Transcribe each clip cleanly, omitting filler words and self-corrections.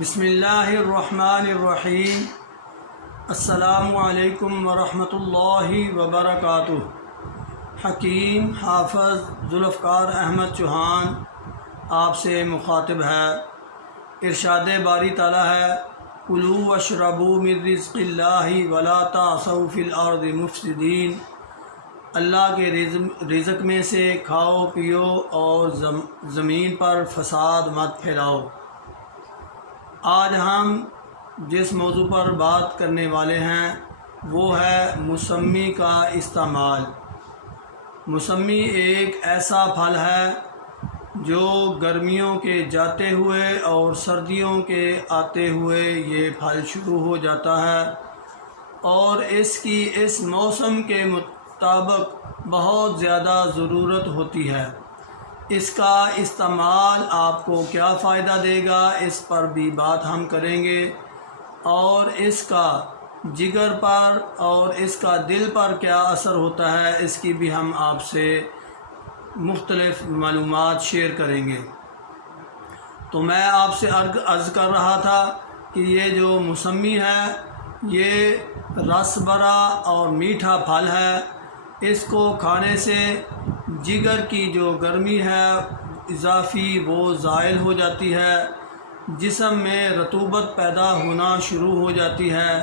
بسم اللہ الرحمن الرحیم۔ السلام علیکم ورحمۃ اللہ وبرکاتہ۔ حکیم حافظ ذوالفقار احمد چوہان آپ سے مخاطب ہے۔ ارشاد باری تعالیٰ ہے، کلوا واشربوا من رزق اللہ ولا تعثوا فی الارض مفسدین۔ اللہ کے رزق میں سے کھاؤ پیو اور زمین پر فساد مت پھیلاؤ۔ آج ہم جس موضوع پر بات کرنے والے ہیں وہ ہے موسمی کا استعمال۔ موسمی ایک ایسا پھل ہے جو گرمیوں کے جاتے ہوئے اور سردیوں کے آتے ہوئے یہ پھل شروع ہو جاتا ہے، اور اس کی اس موسم کے مطابق بہت زیادہ ضرورت ہوتی ہے۔ اس کا استعمال آپ کو کیا فائدہ دے گا، اس پر بھی بات ہم کریں گے، اور اس کا جگر پر اور اس کا دل پر کیا اثر ہوتا ہے اس کی بھی ہم آپ سے مختلف معلومات شیئر کریں گے۔ تو میں آپ سے عرض کر رہا تھا کہ یہ جو موسمی ہے یہ رس بھرا اور میٹھا پھل ہے۔ اس کو کھانے سے جگر کی جو گرمی ہے اضافی وہ زائل ہو جاتی ہے، جسم میں رطوبت پیدا ہونا شروع ہو جاتی ہے۔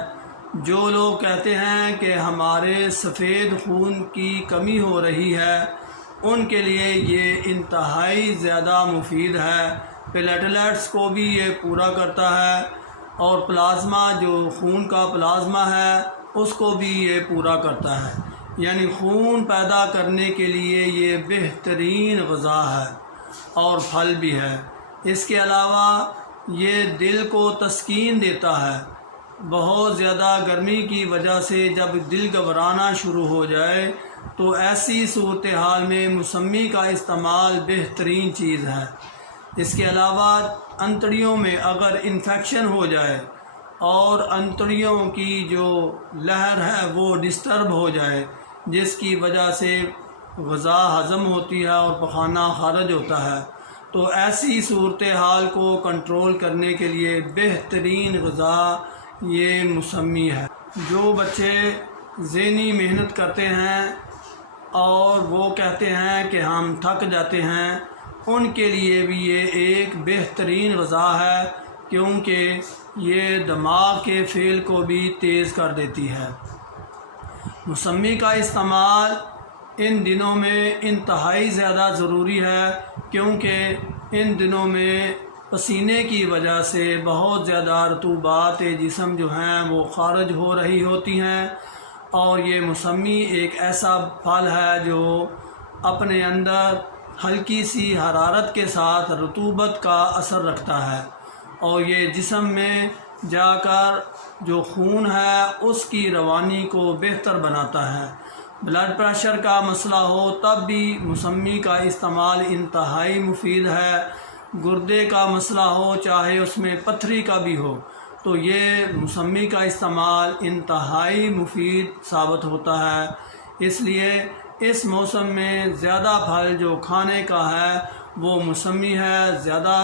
جو لوگ کہتے ہیں کہ ہمارے سفید خون کی کمی ہو رہی ہے ان کے لیے یہ انتہائی زیادہ مفید ہے۔ پلیٹلیٹس کو بھی یہ پورا کرتا ہے، اور پلازما جو خون کا پلازما ہے اس کو بھی یہ پورا کرتا ہے، یعنی خون پیدا کرنے کے لیے یہ بہترین غذا ہے اور پھل بھی ہے۔ اس کے علاوہ یہ دل کو تسکین دیتا ہے۔ بہت زیادہ گرمی کی وجہ سے جب دل گھبرانا شروع ہو جائے تو ایسی صورتحال میں موسمی کا استعمال بہترین چیز ہے۔ اس کے علاوہ انتڑیوں میں اگر انفیکشن ہو جائے اور انتڑیوں کی جو لہر ہے وہ ڈسٹرب ہو جائے، جس کی وجہ سے غذا ہضم ہوتی ہے اور پخانہ خارج ہوتا ہے، تو ایسی صورتحال کو کنٹرول کرنے کے لیے بہترین غذا یہ موسمی ہے۔ جو بچے ذہنی محنت کرتے ہیں اور وہ کہتے ہیں کہ ہم تھک جاتے ہیں، ان کے لیے بھی یہ ایک بہترین غذا ہے، کیونکہ یہ دماغ کے فعل کو بھی تیز کر دیتی ہے۔ موسمی کا استعمال ان دنوں میں انتہائی زیادہ ضروری ہے، کیونکہ ان دنوں میں پسینے کی وجہ سے بہت زیادہ رطوبات جسم جو ہیں وہ خارج ہو رہی ہوتی ہیں، اور یہ موسمی ایک ایسا پھل ہے جو اپنے اندر ہلکی سی حرارت کے ساتھ رطوبت کا اثر رکھتا ہے، اور یہ جسم میں جا کر جو خون ہے اس کی روانی کو بہتر بناتا ہے۔ بلڈ پریشر کا مسئلہ ہو تب بھی موسمی کا استعمال انتہائی مفید ہے۔ گردے کا مسئلہ ہو چاہے اس میں پتھری کا بھی ہو تو یہ موسمی کا استعمال انتہائی مفید ثابت ہوتا ہے۔ اس لیے اس موسم میں زیادہ پھل جو کھانے کا ہے وہ موسمی ہے۔ زیادہ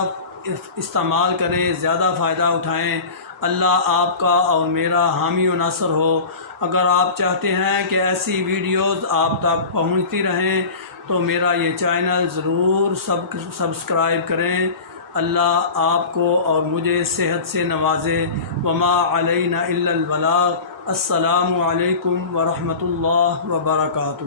استعمال کریں، زیادہ فائدہ اٹھائیں۔ اللہ آپ کا اور میرا حامی و ناصر ہو۔ اگر آپ چاہتے ہیں کہ ایسی ویڈیوز آپ تک پہنچتی رہیں تو میرا یہ چینل ضرور سبسکرائب کریں۔ اللہ آپ کو اور مجھے صحت سے نوازے۔ وما علینا الا البلاغ۔ السلام علیکم ورحمۃ اللہ وبرکاتہ۔